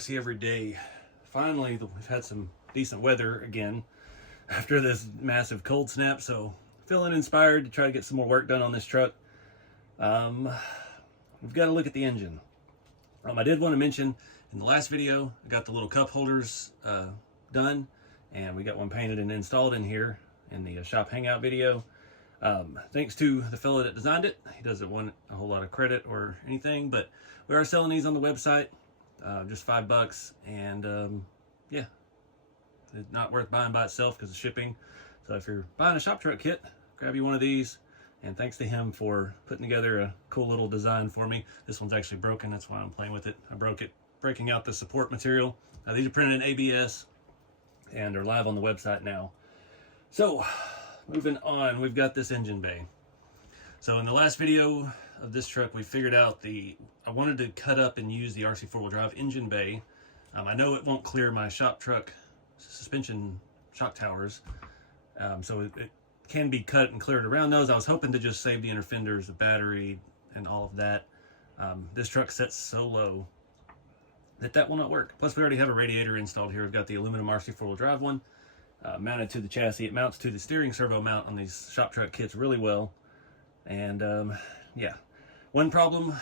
RC every day. Finally, we've had some decent weather again after this massive cold snap, so feeling inspired to try to get some more work done on this truck. We've got to look at the engine. I did want to mention in the last video, I got the little cup holders done, and we got one painted and installed in here in the shop hangout video. Thanks to the fellow that designed it. He doesn't want a whole lot of credit or anything, but we are selling these on the website, just $5, and yeah, it's not worth buying by itself because of shipping. So if you're buying a shop truck kit, grab you one of these. And thanks to him for putting together a cool little design for me. This one's actually broken, that's why I'm playing with it. I broke it breaking out the support material. These are printed in ABS and are live on the website now. So moving on, we've got this engine bay. So in the last video of this truck, we figured out I wanted to cut up and use the RC four-wheel drive engine bay. I know it won't clear my shop truck suspension shock towers, so it can be cut and cleared around those. I was hoping to just save the inner fenders, the battery, and all of that. This truck sets so low that will not work. Plus, we already have a radiator installed here. We've got the aluminum RC four-wheel drive one mounted to the chassis. It mounts to the steering servo mount on these shop truck kits really well. And yeah, one problem,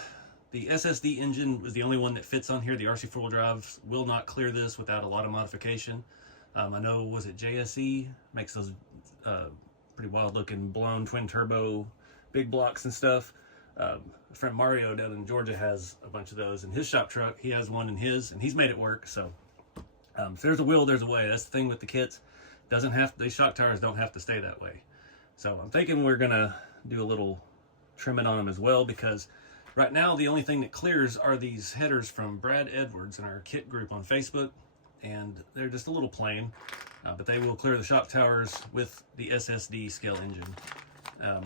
the SSD engine was the only one that fits on here. The RC four-wheel drive will not clear this without a lot of modification. I know, was it JSE? Makes those pretty wild looking blown twin turbo big blocks and stuff. Friend Mario down in Georgia has a bunch of those in his shop truck. He has one in his, and he's made it work. So if there's a will, there's a way. That's the thing with the kits. These shock towers don't have to stay that way. So I'm thinking we're gonna do a little trimming on them as well, because right now the only thing that clears are these headers from Brad Edwards in our kit group on Facebook, and they're just a little plain. But they will clear the shock towers with the SSD scale engine.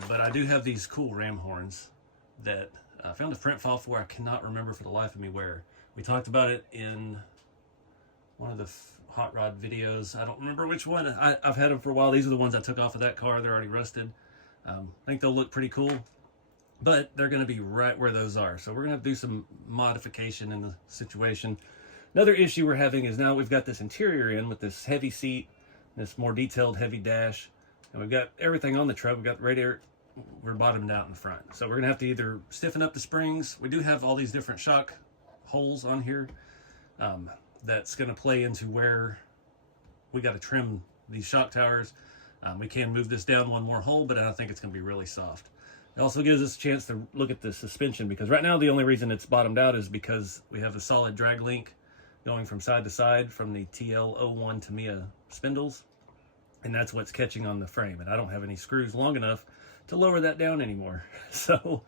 But I do have these cool ram horns that I found a print file for. I cannot remember for the life of me where. We talked about it in one of the hot rod videos. I don't remember which one. I've had them for a while. These are the ones I took off of that car. They're already rusted. I think they'll look pretty cool, but they're going to be right where those are. So we're going to have to do some modification in the situation. Another issue we're having is now we've got this interior in with this heavy seat, this more detailed heavy dash, and we've got everything on the truck. We've got the radiator, we're bottomed out in front. So we're gonna have to either stiffen up the springs. We do have all these different shock holes on here. That's gonna play into where we got to trim these shock towers. We can move this down one more hole, but I don't think it's gonna be really soft. It also gives us a chance to look at the suspension, because right now the only reason it's bottomed out is because we have a solid drag link going from side to side from the TL01 Tamiya spindles, and that's what's catching on the frame, and I don't have any screws long enough to lower that down anymore. So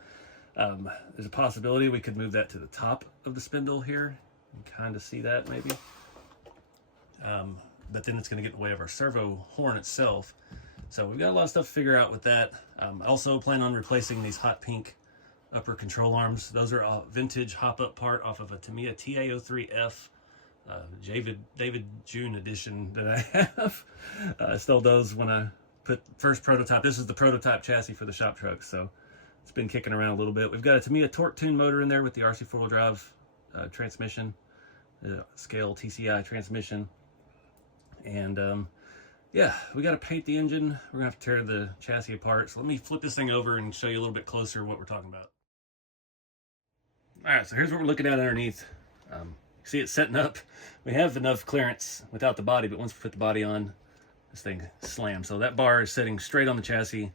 there's a possibility we could move that to the top of the spindle here. You can kind of see that maybe, but then it's going to get in the way of our servo horn itself. So we've got a lot of stuff to figure out with that. I also plan on replacing these hot pink upper control arms. Those are a vintage hop-up part off of a Tamiya TA03F David June edition that I have. I stole those when I put first prototype. This is the prototype chassis for the shop truck, so it's been kicking around a little bit. We've got a Tamiya torque tune motor in there with the RC four-wheel drive transmission, scale TCI transmission, and yeah, we got to paint the engine. We're gonna have to tear the chassis apart. So let me flip this thing over and show you a little bit closer what we're talking about. All right, so here's what we're looking at underneath. See it setting up. We have enough clearance without the body, but once we put the body on, this thing slams. So that bar is sitting straight on the chassis.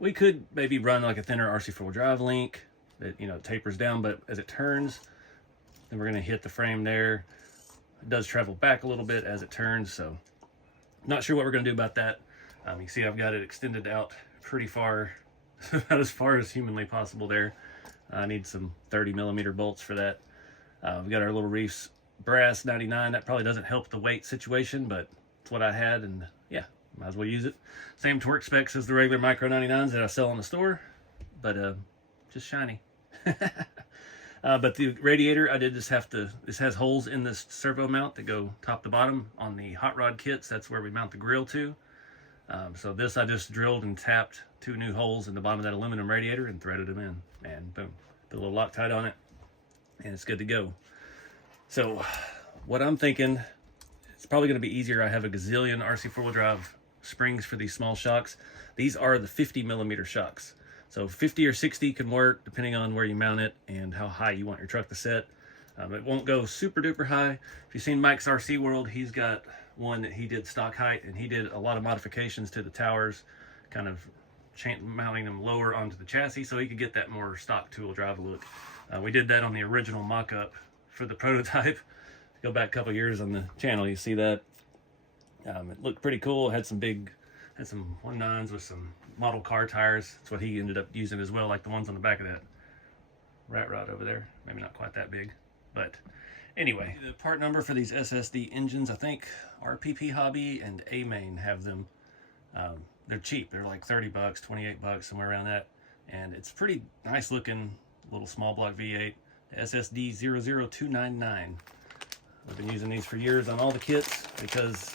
We could maybe run like a thinner RC four-wheel drive link that, you know, tapers down, but as it turns, then we're gonna hit the frame there. It does travel back a little bit as it turns, so not sure what we're gonna do about that. You can see I've got it extended out pretty far, about as far as humanly possible there. I need some 30mm bolts for that. We got our little Reefs brass 99. That probably doesn't help the weight situation, but it's what I had, and yeah, might as well use it. Same torque specs as the regular micro 99s that I sell in the store, but just shiny. But the radiator, I did just have to, this has holes in this servo mount that go top to bottom on the hot rod kits. That's where we mount the grill to. So this I just drilled and tapped 2 new holes in the bottom of that aluminum radiator and threaded them in, and boom, put a little Loctite on it, and it's good to go. So what I'm thinking, it's probably going to be easier. I have a gazillion RC four-wheel drive springs for these small shocks. These are the 50 millimeter shocks. So 50 or 60 can work depending on where you mount it and how high you want your truck to set. It won't go super duper high. If you've seen Mike's RC World, he's got one that he did stock height, and he did a lot of modifications to the towers, kind of mounting them lower onto the chassis so he could get that more stock two-wheel drive look. We did that on the original mock-up for the prototype. Go back a couple years on the channel, you see that. It looked pretty cool. It had some 1.9s with some model car tires. That's what he ended up using as well, like the ones on the back of that rat rod over there. Maybe not quite that big, but anyway. The part number for these SSD engines, I think RPP Hobby and A-Main have them. They're cheap. They're like 30 bucks, 28 bucks, somewhere around that. And it's pretty nice looking little small block V8, SSD 00299. I've been using these for years on all the kits because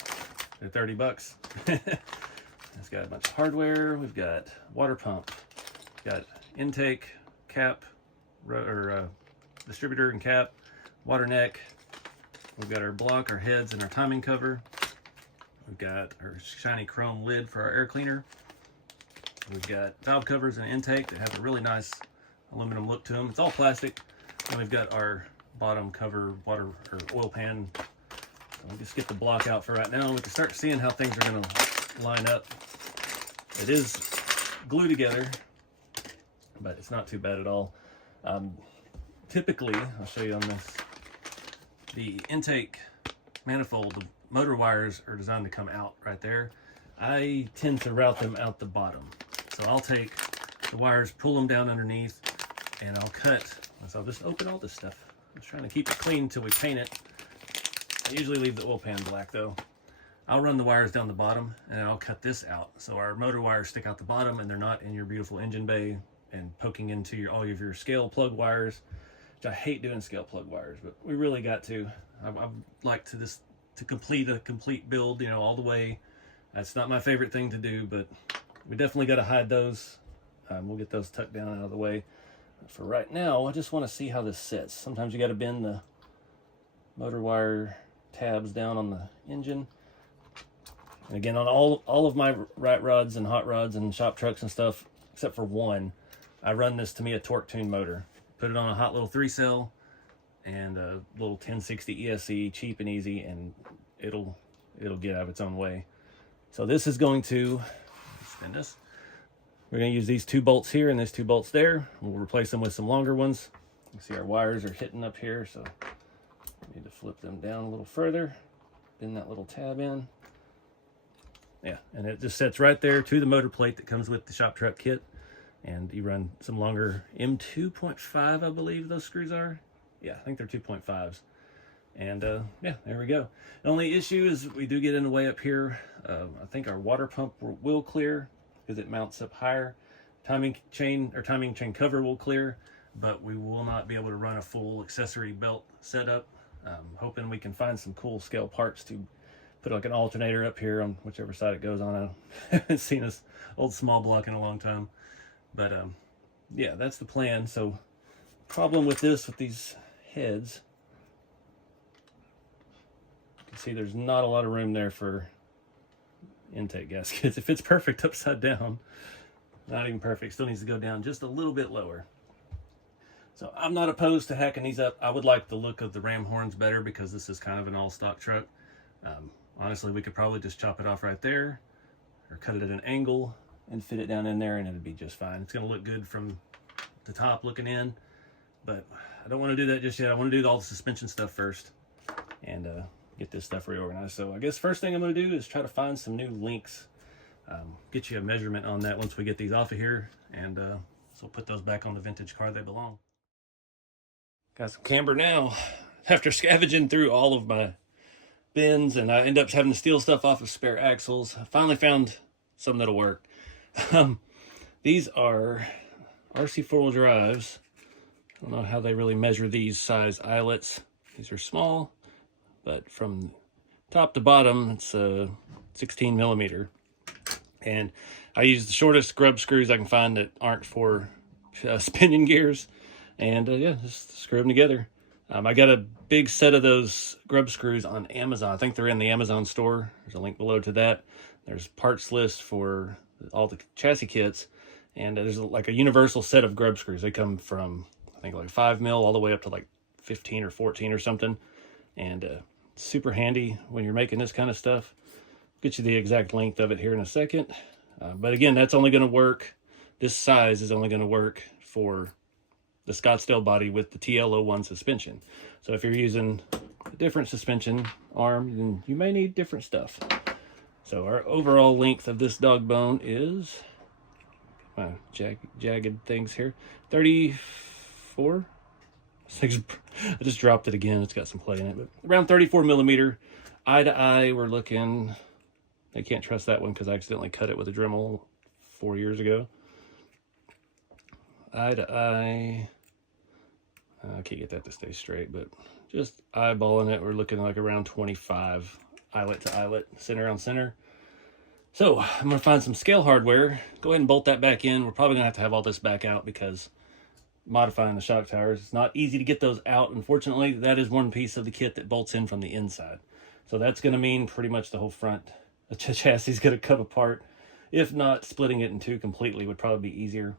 they're 30 bucks. It's got a bunch of hardware. We've got water pump, got intake, cap, or distributor and cap, water neck. We've got our block, our heads, and our timing cover. We've got our shiny chrome lid for our air cleaner. We've got valve covers and intake that have a really nice aluminum look to them. It's all plastic. And we've got our bottom cover water or oil pan. So we'll just get the block out for right now. We can start seeing how things are going to line up. It is glued together, but it's not too bad at all. Typically, I'll show you on this, the intake manifold, the motor wires are designed to come out right there. I tend to route them out the bottom. So I'll take the wires, pull them down underneath, and I'll cut. So I'll just open all this stuff. I'm just trying to keep it clean until we paint it. I usually leave the oil pan black though. I'll run the wires down the bottom and then I'll cut this out. So our motor wires stick out the bottom and they're not in your beautiful engine bay and poking into all of your scale plug wires, which I hate doing scale plug wires, but we really got to. I'd like to complete a complete build, you know, all the way. That's not my favorite thing to do, but we definitely got to hide those. We'll get those tucked down out of the way. But for right now, I just want to see how this sits. Sometimes you got to bend the motor wire tabs down on the engine. And again, on all of my rat rods and hot rods and shop trucks and stuff, except for one, I run this to me a torque tune motor. Put it on a hot little 3-cell and a little 1060 ESC, cheap and easy, and it'll get out of its own way. So this is going to spin this. We're going to use these 2 bolts here and these 2 bolts there. We'll replace them with some longer ones. You see our wires are hitting up here, so I need to flip them down a little further. Bend that little tab in. Yeah, and it just sets right there to the motor plate that comes with the shop truck kit. And you run some longer M2.5, I believe those screws are. Yeah, I think they're 2.5s. And yeah, there we go. The only issue is we do get in the way up here. I think our water pump will clear because it mounts up higher. Timing chain cover will clear, but we will not be able to run a full accessory belt setup. Hoping we can find some cool scale parts to put like an alternator up here on whichever side it goes on. I haven't seen this old small block in a long time. But yeah, that's the plan. So problem with these heads, you can see there's not a lot of room there for intake gaskets. If it's perfect upside down, not even perfect, still needs to go down just a little bit lower. So I'm not opposed to hacking these up. I would like the look of the ram horns better because this is kind of an all stock truck. Honestly, we could probably just chop it off right there or cut it at an angle and fit it down in there and it'd be just fine. It's going to look good from the top looking in, but I don't want to do that just yet. I want to do all the suspension stuff first and get this stuff reorganized. So I guess first thing I'm going to do is try to find some new links, get you a measurement on that once we get these off of here, and so put those back on the vintage car they belong. Got some camber now. After scavenging through all of my bins and I end up having to steal stuff off of spare axles, I finally found some that'll work. These are RC four-wheel drives. I don't know how they really measure these size eyelets. These are small, but from top to bottom, it's 16 millimeter. And I use the shortest grub screws I can find that aren't for spinning gears. And yeah, just screw them together. I got a big set of those grub screws on Amazon. I think they're in the Amazon store. There's a link below to that. There's parts list for all the chassis kits, and there's like a universal set of grub screws. They come from, I think, like 5 mil all the way up to like 15 or 14 or something, and super handy when you're making this kind of stuff. Get you the exact length of it here in a second. But again, that's only going to work. This size is only going to work for the Scottsdale body with the TL01 suspension. So if you're using a different suspension arm, then you may need different stuff. So our overall length of this dog bone is, jagged things here, 34. I just dropped it again. It's got some play in it, but around 34 millimeter. Eye to eye, we're looking, I can't trust that one because I accidentally cut it with a Dremel 4 years ago. Eye to eye, I can't get that to stay straight, but just eyeballing it, we're looking like around 25 eyelet to eyelet, center on center. So I'm going to find some scale hardware, go ahead and bolt that back in. We're probably going to have all this back out because modifying the shock towers, it's not easy to get those out. Unfortunately, that is one piece of the kit that bolts in from the inside. So that's going to mean pretty much the whole front the chassis is going to come apart. If not, splitting it in two completely would probably be easier.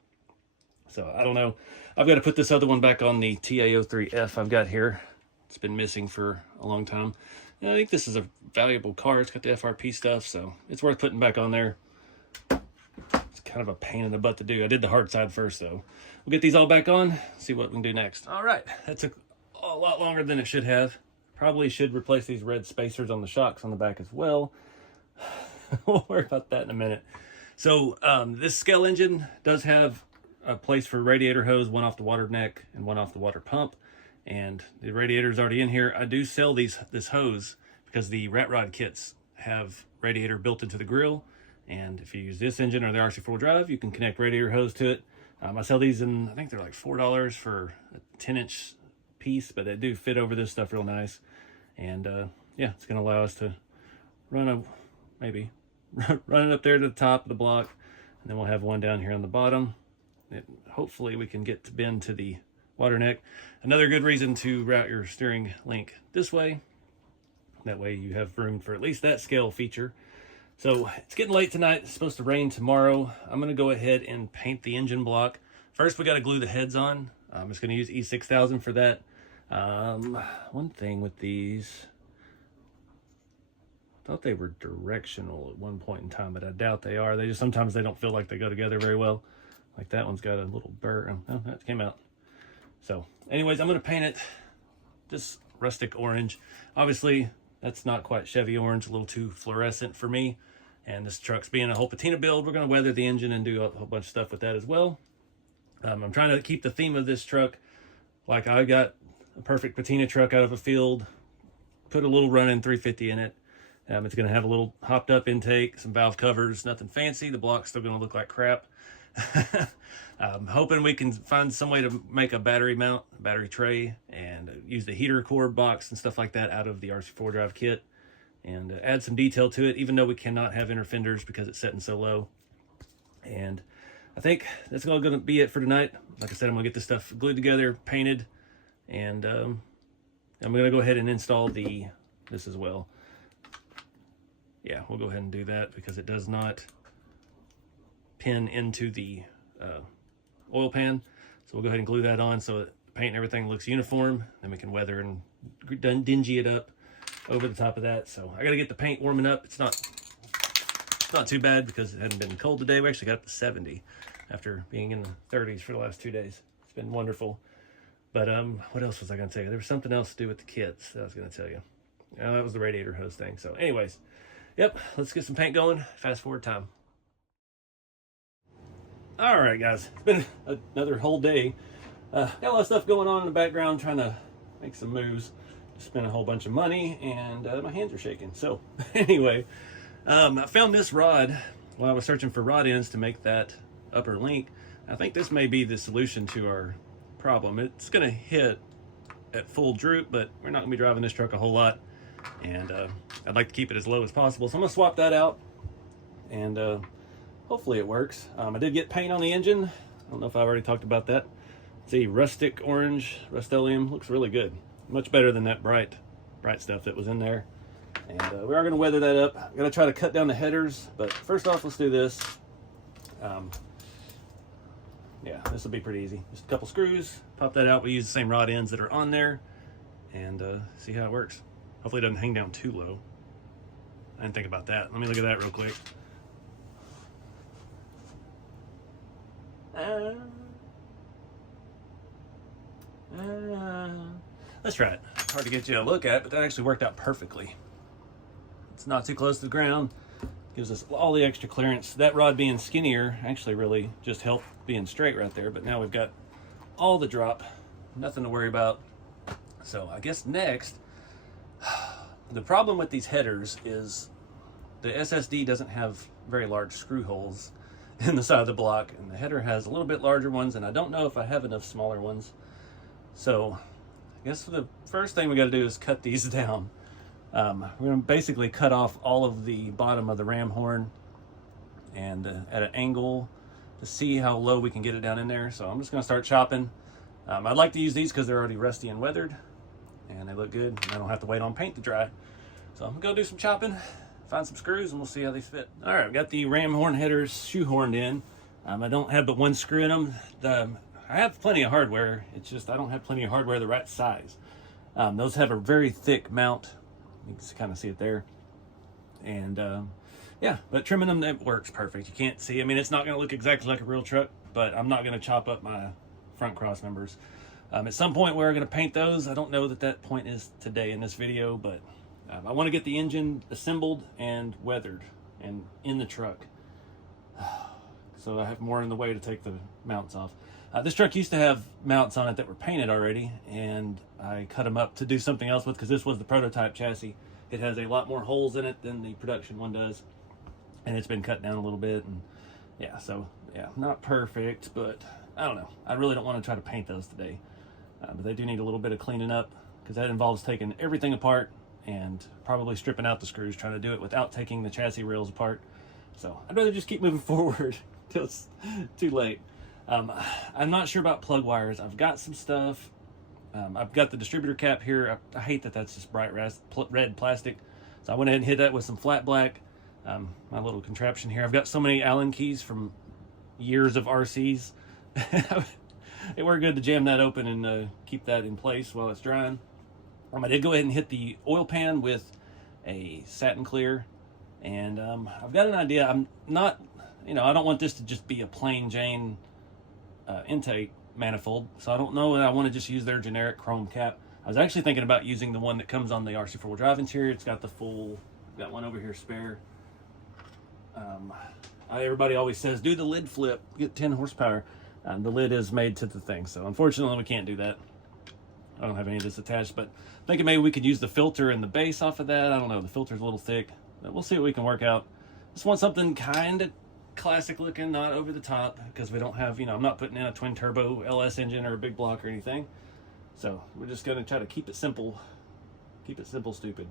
So I don't know. I've got to put this other one back on the TA03F I've got here. It's been missing for a long time. And I think this is a valuable car. It's got the FRP stuff, so it's worth putting back on there. It's kind of a pain in the butt to do. I did the hard side first, though. We'll get these all back on, see what we can do next. All right, that took a lot longer than it should have. Probably should replace these red spacers on the shocks on the back as well. We'll worry about that in a minute. So this scale engine does have a place for radiator hose, one off the water neck and one off the water pump, and the radiator is already in here. I do sell this hose because the rat rod kits have radiator built into the grill, and if you use this engine or the RC4 drive, you can connect radiator hose to it. I sell these in, I think they're like $4 for a 10-inch piece, but they do fit over this stuff real nice. And yeah, it's going to allow us to run it up there to the top of the block, and then we'll have one down here on the bottom. Hopefully we can get to bend to the water neck. Another good reason to route your steering link this way. That way you have room for at least that scale feature. So it's getting late tonight. It's supposed to rain tomorrow. I'm going to go ahead and paint the engine block. First, we got to glue the heads on. I'm just going to use E6000 for that. One thing with these, I thought they were directional at one point in time, but I doubt they are. They just, sometimes they don't feel like they go together very well. Like that one's got a little burr. Oh, that came out. So anyways, I'm going to paint it this rustic orange. Obviously, that's not quite Chevy orange, a little too fluorescent for me. And this truck's being a whole patina build. We're going to weather the engine and do a whole bunch of stuff with that as well. I'm trying to keep the theme of this truck like I got a perfect patina truck out of a field, put a little run-in 350 in it. It's going to have a little hopped up intake, some valve covers, nothing fancy. The block's still going to look like crap. I'm hoping we can find some way to make a battery mount, a battery tray, and use the heater cord box and stuff like that out of the RC4 drive kit, and add some detail to it, even though we cannot have inner fenders because it's setting so low. And I think that's all going to be it for tonight. Like I said, I'm going to get this stuff glued together, painted, and I'm going to go ahead and install this as well. Yeah, we'll go ahead and do that because it does not pin into the oil pan. So we'll go ahead and glue that on so the paint and everything looks uniform. Then we can weather and dingy it up over the top of that. So I got to get the paint warming up. It's not too bad because it hadn't been cold today. We actually got up to 70 after being in the 30s for the last 2 days. It's been wonderful. But what else was I going to tell you? There was something else to do with the kits that I was going to tell you. That was the radiator hose thing. So anyways, yep, let's get some paint going. Fast forward time. All right, guys, it's been another whole day. Got a lot of stuff going on in the background, trying to make some moves. Spent a whole bunch of money, and my hands are shaking. So anyway, I found this rod while I was searching for rod ends to make that upper link. I think this may be the solution to our problem. It's going to hit at full droop, but we're not going to be driving this truck a whole lot, and I'd like to keep it as low as possible. So I'm going to swap that out, and hopefully it works. I did get paint on the engine. I don't know if I already talked about that. It's a rustic orange Rust-Oleum. Looks really good. much better than that bright stuff that was in there. And we are going to weather that up. I'm going to try to cut down the headers, but first off, let's do this. Yeah, this will be pretty easy. Just a couple screws, pop that out. We use the same rod ends that are on there, and see how it works. Hopefully it doesn't hang down too low. I didn't think about that. Let me look at that real quick. Let's try it. Hard to get you a look at, but that actually worked out perfectly. It's not too close to the ground. Gives us all the extra clearance. That rod being skinnier actually really just helped being straight right there, but now we've got all the drop. Nothing to worry about. So I guess next, the problem with these headers is the SSD doesn't have very large screw holes in the side of the block, and the header has a little bit larger ones, and I don't know if I have enough smaller ones. So I guess the first thing we got to do is cut these down. We're going to basically cut off all of the bottom of the ram horn and at an angle to see how low we can get it down in there. So I'm just going to start chopping. I'd like to use these because they're already rusty and weathered and they look good, and I don't have to wait on paint to dry. So I'm going to go do some chopping, find some screws, and we'll see how these fit. All right, I've got the ram horn headers shoehorned in. I don't have but one screw in them. I have plenty of hardware. It's just I don't have plenty of hardware the right size. Those have a very thick mount. You can kind of see it there. And yeah, but trimming them, it works perfect. You can't see. I mean, it's not going to look exactly like a real truck, but I'm not going to chop up my front cross members. At some point we're going to paint those. I don't know that point is today in this video, but I want to get the engine assembled and weathered and in the truck. So I have more in the way to take the mounts off. This truck used to have mounts on it that were painted already, and I cut them up to do something else with because this was the prototype chassis. It has a lot more holes in it than the production one does, and it's been cut down a little bit. And yeah, so yeah, not perfect, but I don't know. I really don't want to try to paint those today, but they do need a little bit of cleaning up because that involves taking everything apart and probably stripping out the screws, trying to do it without taking the chassis rails apart. So I'd rather just keep moving forward till it's too late. I'm not sure about plug wires. I've got some stuff. I've got the distributor cap here. I hate that that's just bright red plastic. So I went ahead and hit that with some flat black. My little contraption here. I've got so many Allen keys from years of RCs. It worked good to jam that open and keep that in place while it's drying. I did go ahead and hit the oil pan with a satin clear. And I've got an idea. I'm not, I don't want this to just be a plain Jane intake manifold, so I don't know that I want to just use their generic chrome cap. I was actually thinking about using the one that comes on the RC four-wheel drive interior. It's got the full, got one over here spare. Everybody always says do the lid flip, get 10 horsepower. The lid is made to the thing, so unfortunately we can't do that. I don't have any of this attached, but thinking maybe we could use the filter and the base off of that. I don't know, the filter's a little thick, but we'll see what we can work out. Just want something kind of classic looking, not over the top, because we don't have, I'm not putting in a twin turbo LS engine or a big block or anything. So we're just going to try to keep it simple, stupid.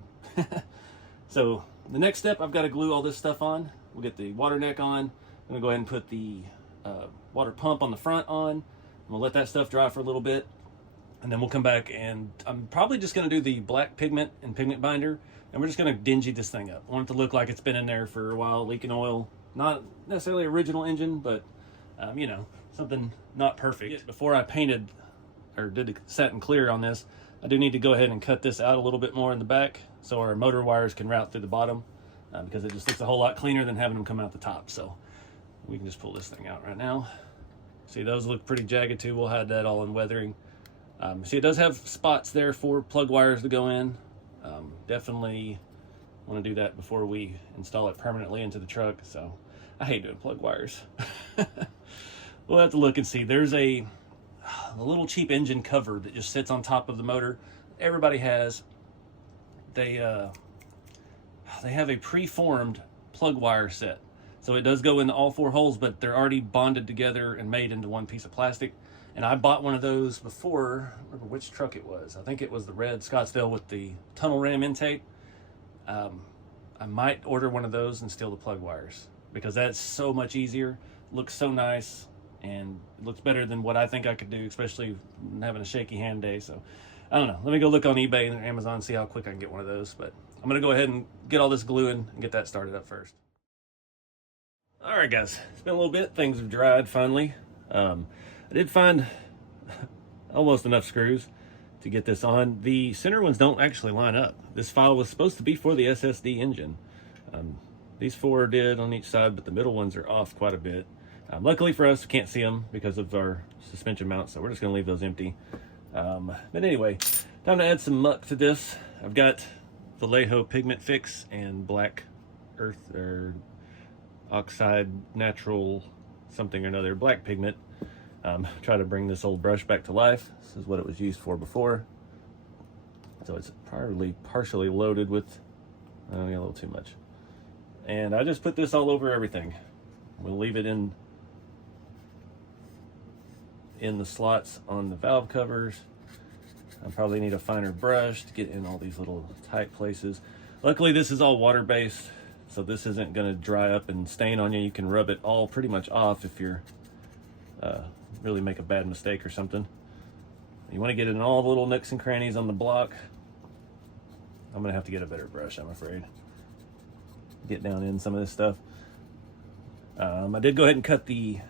So the next step, I've got to glue all this stuff on. We'll get the water neck on. I'm going to go ahead and put the water pump on the front on. We'll let that stuff dry for a little bit, and then we'll come back, and I'm probably just going to do the black pigment and pigment binder, and we're just going to dingy this thing up. I want it to look like it's been in there for a while, leaking oil. Not necessarily original engine, but something not perfect. Before I painted or did the satin clear on this, I do need to go ahead and cut this out a little bit more in the back so our motor wires can route through the bottom, because it just looks a whole lot cleaner than having them come out the top. So we can just pull this thing out right now. See, those look pretty jagged too. We'll have that all in weathering. See, it does have spots there for plug wires to go in. Definitely want to do that before we install it permanently into the truck. So I hate doing plug wires. We'll have to look and see. There's a little cheap engine cover that just sits on top of the motor. Everybody has. They have a preformed plug wire set. So it does go in all 4 holes, but they're already bonded together and made into one piece of plastic. And I bought one of those before. I don't remember which truck it was. I think it was the red Scottsdale with the tunnel ram intake. I might order one of those and steal the plug wires, because that's so much easier, looks so nice, and it looks better than what I think I could do, especially having a shaky hand day. So I don't know. Let me go look on eBay and Amazon, see how quick I can get one of those. But I'm going to go ahead and get all this gluing and get that started up first. All right, guys. It's been a little bit. Things have dried finally. I did find almost enough screws to get this on. The center ones don't actually line up. This file was supposed to be for the SSD engine. These 4 did on each side, but the middle ones are off quite a bit. Luckily for us, we can't see them because of our suspension mount, so we're just going to leave those empty. But anyway, time to add some muck to this. I've got Vallejo pigment fix and black earth or oxide natural something or another black pigment. Try to bring this old brush back to life. This is what it was used for before. So it's probably partially loaded with, I don't know, a little too much. And I just put this all over everything. We'll leave it in the slots on the valve covers. I probably need a finer brush to get in all these little tight places. Luckily this is all water based, so this isn't going to dry up and stain on you. You can rub it all pretty much off if you're really make a bad mistake or something. You want to get in all the little nooks and crannies on the block. I'm gonna have to get a better brush, I'm afraid. Get down in some of this stuff. I did go ahead and cut the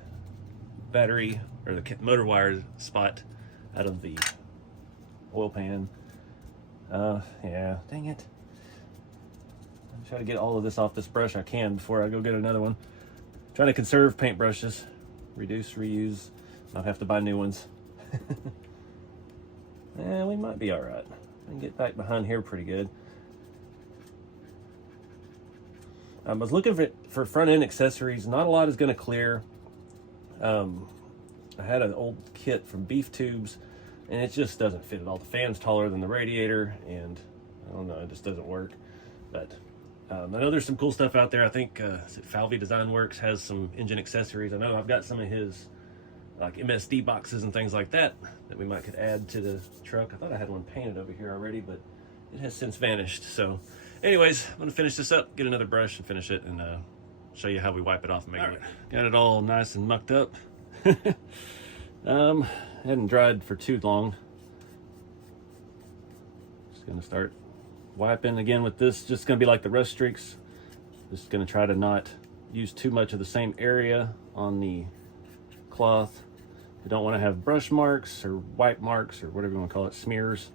battery or the motor wire spot out of the oil pan. Yeah, dang it. I'll try to get all of this off this brush I can before I go get another one. Trying to conserve paintbrushes, reduce, reuse, not have to buy new ones. Yeah, we might be all right. I can get back behind here pretty good. I was looking for front end accessories. Not a lot is going to clear. I had an old kit from Beef Tubes, and it just doesn't fit at all. The fan's taller than the radiator, and I don't know, it just doesn't work. But I know there's some cool stuff out there. I think Falvey Design Works has some engine accessories. I know I've got some of his like MSD boxes and things like that we might could add to the truck. I thought I had one painted over here already, but it has since vanished. So anyways, I'm gonna finish this up, get another brush and finish it, and show you how we wipe it off and make it. Got it all nice and mucked up. Hadn't dried for too long. Just gonna start wiping again with this. Just gonna be like the rust streaks. Just gonna try to not use too much of the same area on the cloth. You don't want to have brush marks or wipe marks or whatever you want to call it, smears.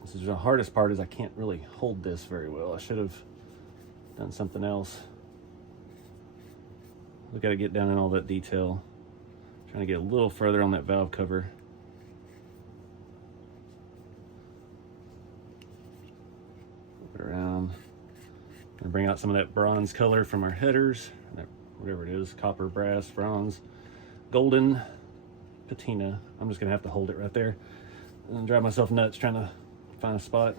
This is the hardest part, is I can't really hold this very well. I should have done something else. We got to get down in all that detail. Trying to get a little further on that valve cover. Flip it around. And bring out some of that bronze color from our headers. That, whatever it is, copper, brass, bronze, golden, patina. I'm just gonna have to hold it right there and drive myself nuts trying to find a spot.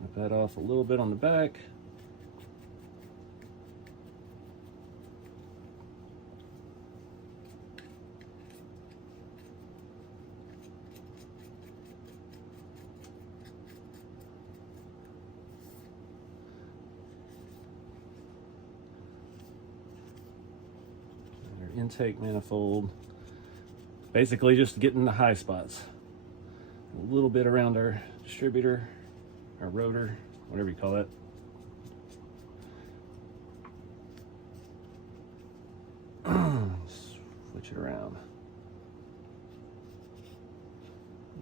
Wipe that off a little bit on the back. Intake manifold, basically just getting the high spots, a little bit around our distributor, our rotor, whatever you call it. Switch it around.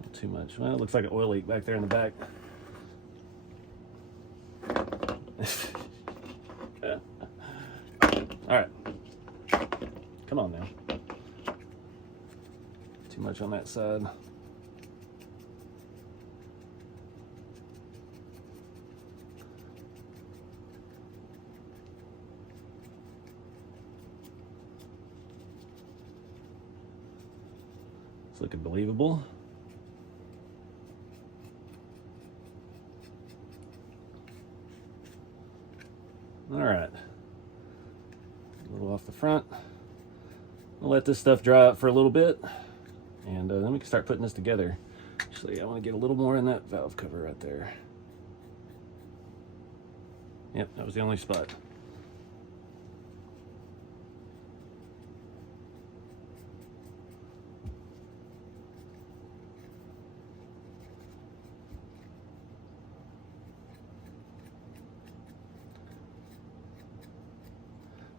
Not too much. Well, it looks like an oil leak back there in the back. All right. Come on now. Too much on that side. It's looking believable. All right. A little off the front. I'll let this stuff dry out for a little bit, and then we can start putting this together. Actually, I want to get a little more in that valve cover right there. Yep, that was the only spot.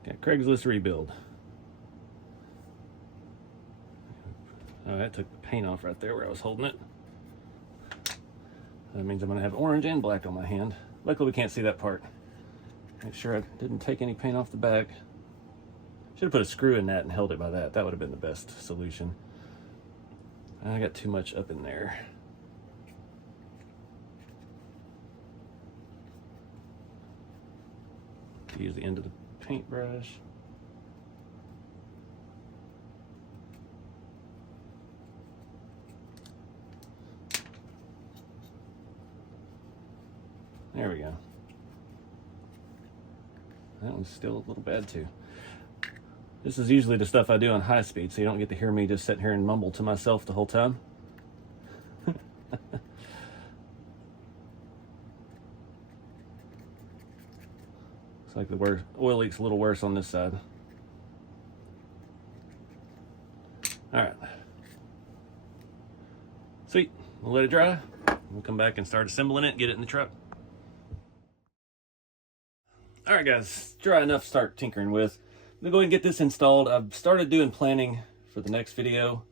Got Craigslist rebuild. Oh, that took the paint off right there where I was holding it. That means I'm gonna have orange and black on my hand. Luckily we can't see that part. Make sure I didn't take any paint off the back. Should have put a screw in that and held it by that. That would have been the best solution. I got too much up in there. Use the end of the paintbrush. There we go. That one's still a little bad too. This is usually the stuff I do on high speed, so you don't get to hear me just sit here and mumble to myself the whole time. Looks like the oil leak's a little worse on this side. All right. Sweet. We'll let it dry. We'll come back and start assembling it, get it in the truck. All right, guys, dry enough to start tinkering with. I'm gonna go ahead and get this installed. I've started doing planning for the next video.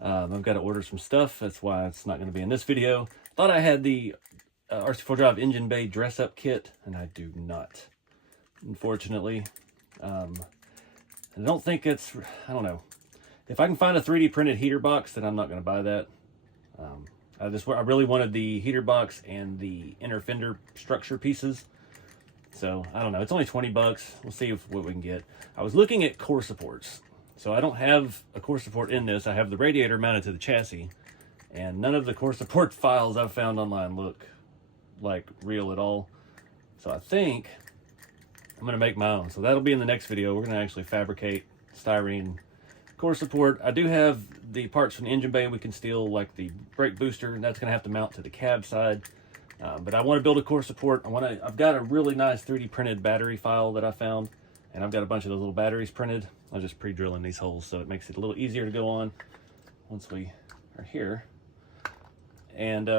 I've got to order some stuff. That's why it's not going to be in this video. Thought I had the RC4 Drive engine bay dress-up kit, and I do not, unfortunately. I don't think it's, I don't know. If I can find a 3D printed heater box, then I'm not going to buy that. I really wanted the heater box and the inner fender structure pieces. So, I don't know. It's only 20 bucks. We'll see what we can get. I was looking at core supports. So, I don't have a core support in this. I have the radiator mounted to the chassis. And none of the core support files I've found online look like real at all. So, I think I'm going to make my own. So, that'll be in the next video. We're going to actually fabricate styrene core support. I do have the parts from the engine bay we can steal, like the brake booster. And that's going to have to mount to the cab side. But I want to build a core support. I've got a really nice 3D printed battery file that I found, and I've got a bunch of those little batteries printed. I'll just pre-drill in these holes so it makes it a little easier to go on once we are here. And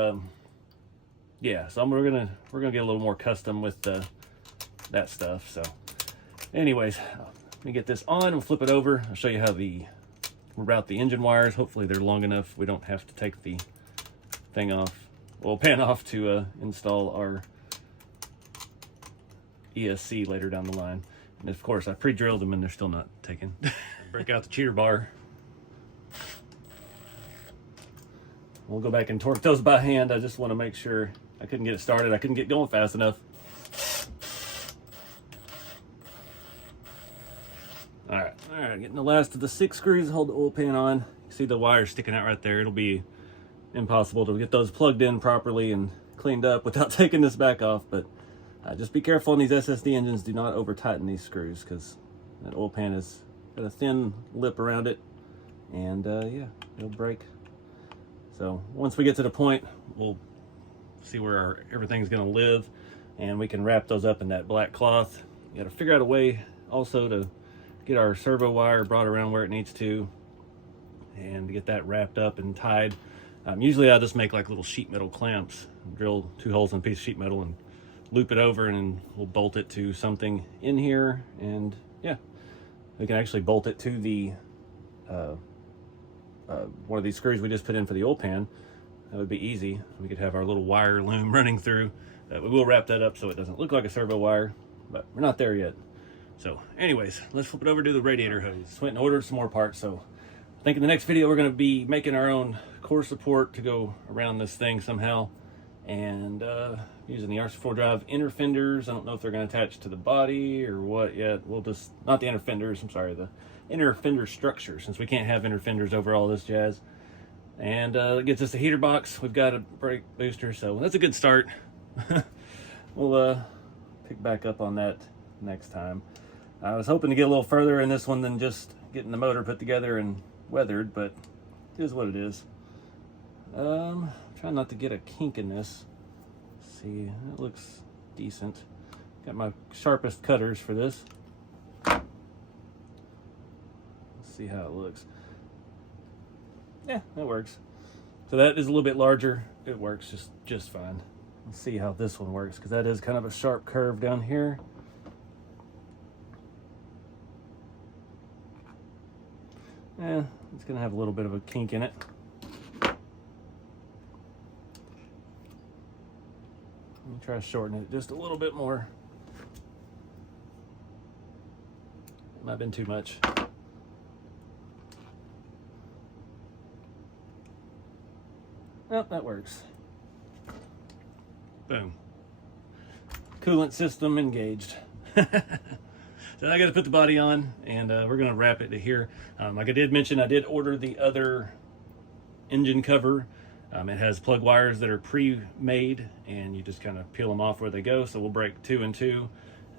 yeah, so we're gonna get a little more custom with that stuff. So, anyways, let me get this on. We'll flip it over. I'll show you how we'll route the engine wires. Hopefully they're long enough. We don't have to take the thing off. We'll pan off to install our ESC later down the line. And of course, I pre-drilled them and they're still not taken. Break out the cheater bar. We'll go back and torque those by hand. I just want to make sure. I couldn't get it started. I couldn't get going fast enough. All right, getting the last of the 6 screws to hold the oil pan on. You see the wires sticking out right there. It'll be impossible to get those plugged in properly and cleaned up without taking this back off, but just be careful on these SSD engines. Do not over tighten these screws because that oil pan has got a thin lip around it, and yeah, it'll break. So once we get to the point, we'll see where everything's going to live, and we can wrap those up in that black cloth. You got to figure out a way also to get our servo wire brought around where it needs to, and get that wrapped up and tied. Usually I just make like little sheet metal clamps, drill 2 holes in a piece of sheet metal and loop it over, and then we'll bolt it to something in here. And yeah, we can actually bolt it to the one of these screws we just put in for the oil pan. That would be easy. We could have our little wire loom running through. We will wrap that up so it doesn't look like a servo wire, but we're not there yet. So anyways, let's flip it over to the radiator hose. Just went and ordered some more parts. So I think in the next video we're going to be making our own core support to go around this thing somehow, and using the RC4 Drive inner fenders. I don't know if they're going to attach to the body or what yet. We'll just, not the inner fenders, I'm sorry, the inner fender structure, since we can't have inner fenders over all this jazz. And it gets us a heater box. We've got a brake booster, so that's a good start. We'll pick back up on that next time. I was hoping to get a little further in this one than just getting the motor put together and weathered, but it is what it is. Trying not to get a kink in this. Let's see, that looks decent. Got my sharpest cutters for this. Let's see how it looks. Yeah, that works. So that is a little bit larger. It works just fine. Let's see how this one works, because that is kind of a sharp curve down here. it's gonna have a little bit of a kink in it. Let me try shortening it just a little bit more. Might have been too much. Oh, that works. Boom. Coolant system engaged. So I got to put the body on, and we're going to wrap it to here. Like I did mention, I did order the other engine cover. It has plug wires that are pre-made, and you just kind of peel them off where they go. So we'll break 2 and 2,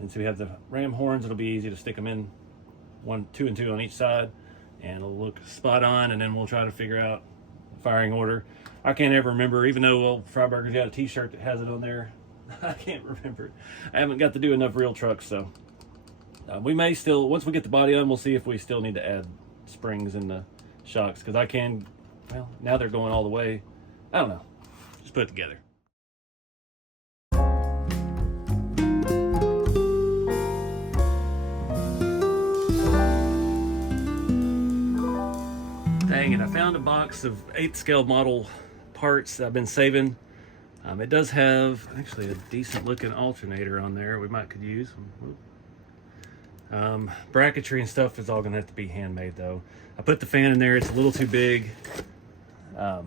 and so we have the ram horns. It'll be easy to stick them in 2 and 2 on each side, and it'll look spot on. And then we'll try to figure out the firing order. I can't ever remember, even though Freiburger's got a t-shirt that has it on there. I can't remember. I haven't got to do enough real trucks, so we may still, once we get the body on, we'll see if we still need to add springs in the shocks, because I can, well, now they're going all the way. I don't know. Just put it together. Dang it, I found a box of 8th scale model parts that I've been saving. It does have actually a decent looking alternator on there we could use. Bracketry and stuff is all gonna have to be handmade though. I put the fan in there, it's a little too big.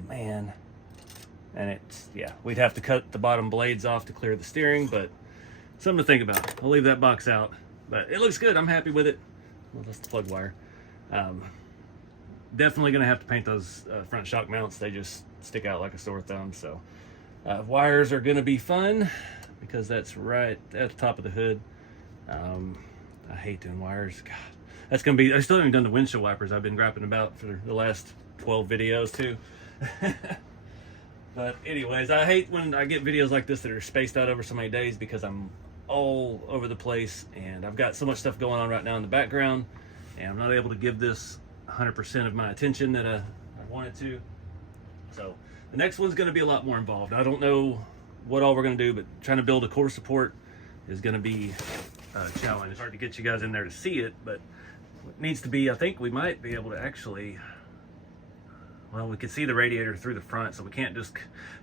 Man. And it's, yeah, we'd have to cut the bottom blades off to clear the steering, but something to think about. I'll leave that box out, but it looks good. I'm happy with it. Well, that's the plug wire. Definitely gonna have to paint those front shock mounts. They just stick out like a sore thumb. So wires are gonna be fun because that's right at the top of the hood. I hate doing wires. God, that's gonna be, I still haven't done the windshield wipers. I've been rapping about for the last 12 videos too. But anyways, I hate when I get videos like this that are spaced out over so many days, because I'm all over the place and I've got so much stuff going on right now in the background, and I'm not able to give this 100% of my attention that I wanted to. So the next one's going to be a lot more involved. I don't know what all we're going to do, but trying to build a core support is going to be a challenge. It's hard to get you guys in there to see it, but it needs to be, I think we might be able to actually, well, we can see the radiator through the front, so we can't just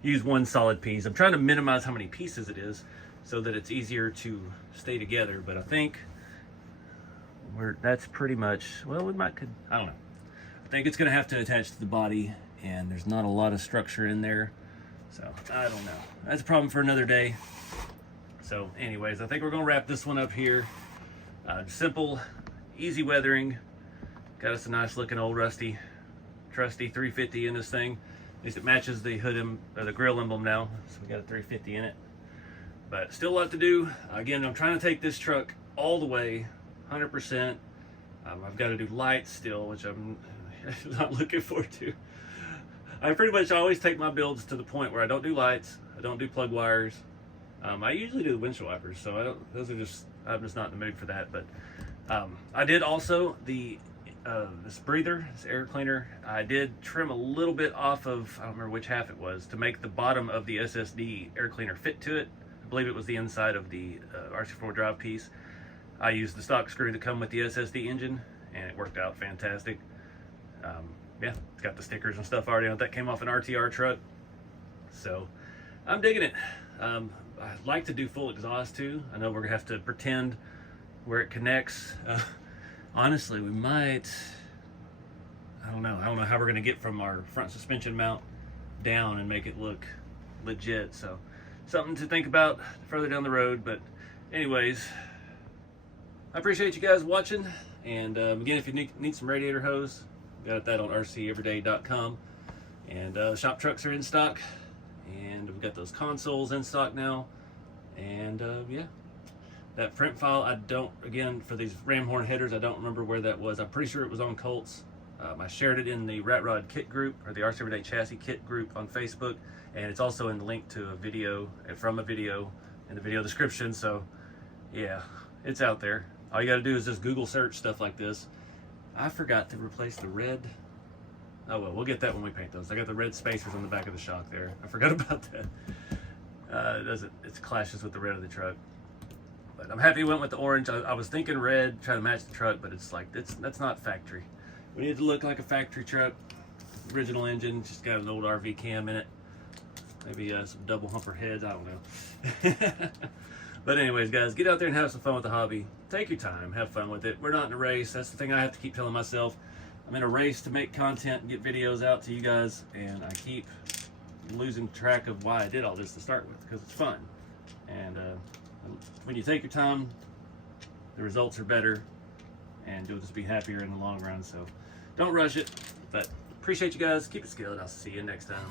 use one solid piece. I'm trying to minimize how many pieces it is so that it's easier to stay together, but I think that's pretty much, well, I don't know. I think it's gonna have to attach to the body, and there's not a lot of structure in there, so I don't know. That's a problem for another day. So anyways, I think we're gonna wrap this one up here. Simple, easy weathering. Got us a nice looking old trusty 350 in this thing. At least it matches the hood or the grill emblem now, so we got a 350 in it. But still a lot to do. Again, I'm trying to take this truck all the way, 100%. I've got to do lights still, which I'm not looking forward to. I pretty much always take my builds to the point where I don't do lights, I don't do plug wires. I usually do the windshield wipers, so I'm just not in the mood for that. But I did also this breather, this air cleaner, I did trim a little bit off of, I don't remember which half it was, to make the bottom of the SSD air cleaner fit to it. I believe it was the inside of the RC4 drive piece. I used the stock screw that come with the SSD engine, and it worked out fantastic. Yeah, it's got the stickers and stuff already on it. That came off an RTR truck, so I'm digging it. I'd like to do full exhaust too. I know we're gonna have to pretend where it connects. Honestly, we might, I don't know how we're gonna get from our front suspension mount down and make it look legit. So something to think about further down the road. But anyways, I appreciate you guys watching. And again, if you need some radiator hose, got that on rceveryday.com. And shop trucks are in stock, and we've got those consoles in stock now. And yeah, that print file, again, for these ram horn headers, I don't remember where that was. I'm pretty sure it was on Colts. I shared it in the Rat Rod Kit group, or the RC Everyday Chassis Kit group on Facebook, and it's also in the link to a video, from a video in the video description. So yeah, it's out there. All you gotta do is just Google search stuff like this. I forgot to replace the red. Oh well, we'll get that when we paint those. I got the red spacers on the back of the shock there. I forgot about that. It clashes with the red of the truck. But I'm happy we went with the orange. I was thinking red, trying to match the truck, but it's like, that's not factory. We need it to look like a factory truck. Original engine, just got an old RV cam in it. Maybe some double humper heads, I don't know. But anyways, guys, get out there and have some fun with the hobby. Take your time, have fun with it. We're not in a race. That's the thing I have to keep telling myself. I'm in a race to make content and get videos out to you guys, and I keep losing track of why I did all this to start with, because it's fun. And when you take your time, the results are better, and you'll just be happier in the long run. So don't rush it, but appreciate you guys. Keep it skilled. I'll see you next time.